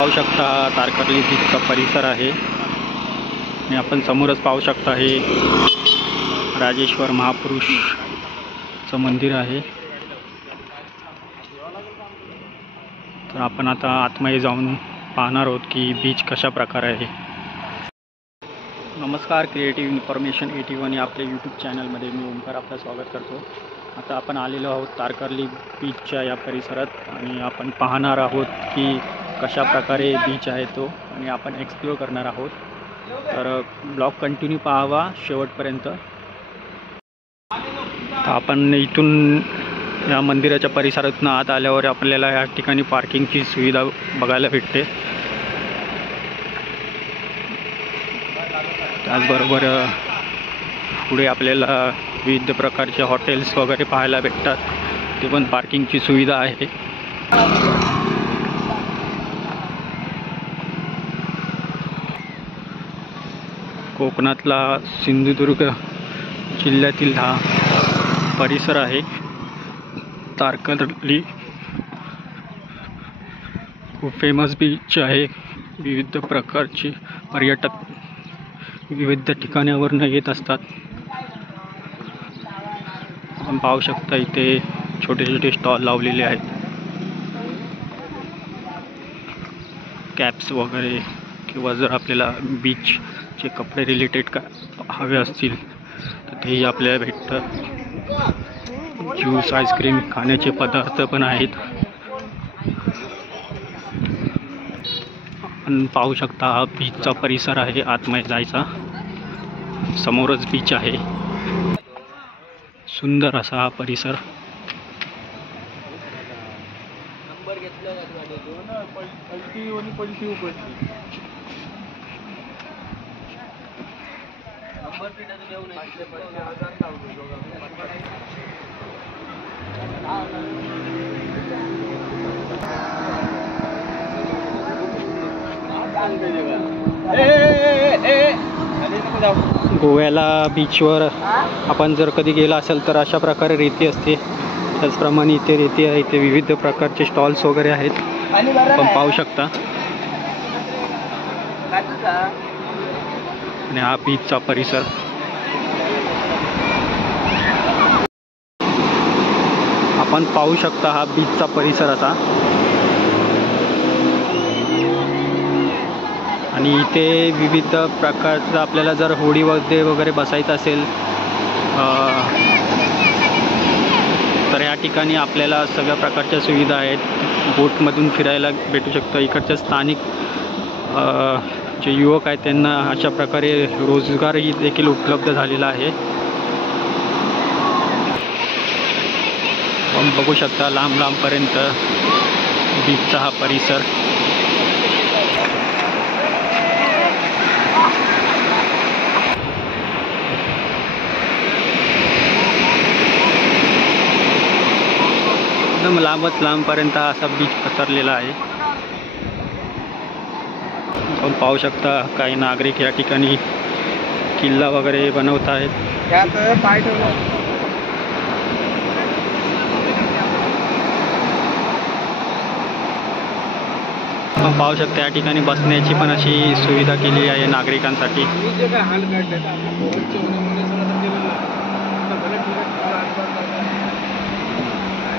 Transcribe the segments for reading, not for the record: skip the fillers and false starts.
पाहू शकता हा तारकर्ली बीचचा परिसर आहे आणि आपण समोरच पाहू शकता हे राजेश्वर महापुरुषचं मंदिर आहे. तर आपण आता आतमध्ये जाऊन पाहणार आहोत की बीच कशा प्रकारे आहे. नमस्कार, क्रिएटिव्ह इन्फॉर्मेशन 81 या आपल्या यूट्यूब चॅनलमध्ये मी ओंकार आपलं स्वागत करतो. आता आपण आलेलो आहोत तारकर्ली बीचच्या या परिसरात आणि आपण पाहणार आहोत की कशा प्रकारे बीच आहे तो आणि आपण एक्सप्लोर करणार आहोत. तर ब्लॉग कंटिन्यू पाहावा शेवटपर्यंत. तर आपण इथून या मंदिराच्या परिसरातून आत आल्यावर आपल्याला या ठिकाणी पार्किंगची सुविधा बघायला भेटते. त्याचबरोबर पुढे आपल्याला विविध प्रकारचे हॉटेल्स वगैरे पाहायला भेटतात. ते पण पार्किंगची सुविधा आहे. कोकणातला सिंधुदुर्ग जिल्ह्यातील हा परिसर आहे तारकर्ली. खूप फेमस बीच आहे. विविध प्रकारचे पर्यटक विविध ठिकाणावरून येत असतात. आपण पाहू शकता इथे छोटे छोटे स्टॉल लावलेले आहेत. कॅप्स वगैरे किंवा जर आपल्याला बीचचे कपडे रिलेटेड का हवे असतील तर तेही आपल्याला भेटतात. ज्यूस, आईस्क्रीम, खाण्याचे पदार्थ पण आहेत. आपण पाहू शकता हा बीचचा परिसर आहे. आतमध्ये जायचा समोरच बीच आहे. सुंदर असा हा परिसर. गोव्याला बीचवर आपण जर कधी गेला असेल तर अशा प्रकारे रेती असते. त्याचप्रमाणे इथे रेती आहे. इथे विविध प्रकारचे स्टॉल्स वगैरे आहेत. आपण पाहू शकता. आणि हा बीचचा परिसर. आपण पाहू शकता हा बीचचा परिसर आता. आणि इथे विविध प्रकारचं आपल्याला जर होडीमध्ये वगैरे बसायचं असेल तर या ठिकाणी आपल्याला सगळ्या प्रकारच्या सुविधा आहेत. बोटमधून फिरायला भेटू शकतं. इकडच्या स्थानिक जे युवक आहेत त्यांना अशा प्रकारे रोजगारही देखील उपलब्ध झालेला आहे. आपण बघू शकता लांब लांबपर्यंत बीचचा हा परिसर. एकदम लांबच लांबपर्यंत असा बीच पसरलेला आहे. आपण पाहू शकता काही नागरिक या ठिकाणी किल्ला वगैरे बनवत आहेत. आपण पाहू शकता या ठिकाणी बसण्याची पण अशी सुविधा केली आहे नागरिकांसाठी.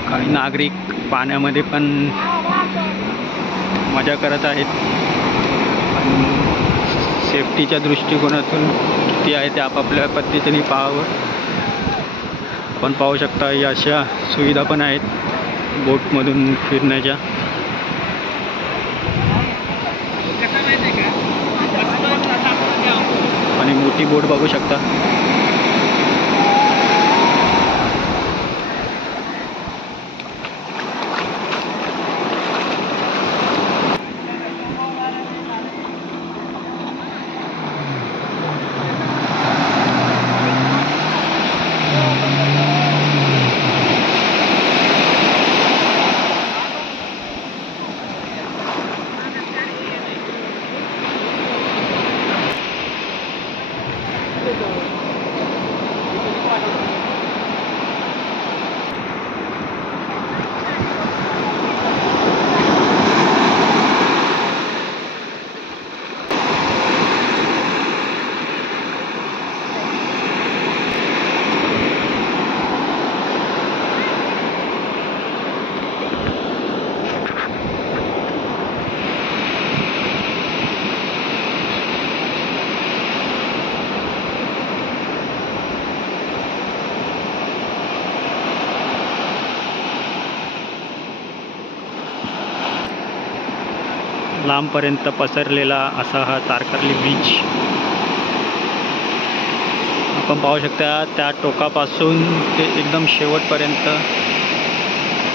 काही नागरिक पाण्यामध्ये पण मजा करत आहेत. सेफ्टीच्या दृष्टिकोनातून किती आहे ते आपापल्या पद्धतीने पाहावं. आपण पाहू शकता या अशा सुविधा पण आहेत बोटमधून फिरण्याच्या. आणि मोठी बोट बघू शकता. लांबपर्यंत पसरलेला असा हा तारकर्ली बीच आपण पाहू शकता. त्या टोकापासून ते एकदम शेवटपर्यंत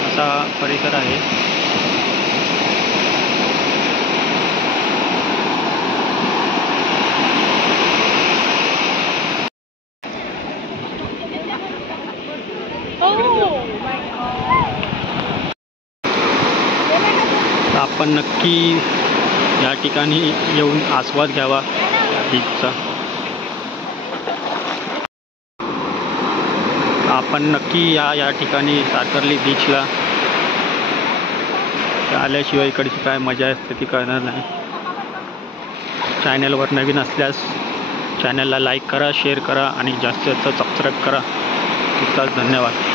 असा परिसर आहे. आपण नक्की या ठिकाणी येऊन आस्वाद घ्यावा बीचचा. आपण नक्की या ठिकाणी तारकर्ली बीचला आल्याशिवाय इकडची काय मजा असते ती कळणार नाही. चॅनलवर नवीन असल्यास चॅनलला लाईक करा, शेअर करा आणि जास्तीत जास्त सबस्क्राईब करा. तुमचा धन्यवाद.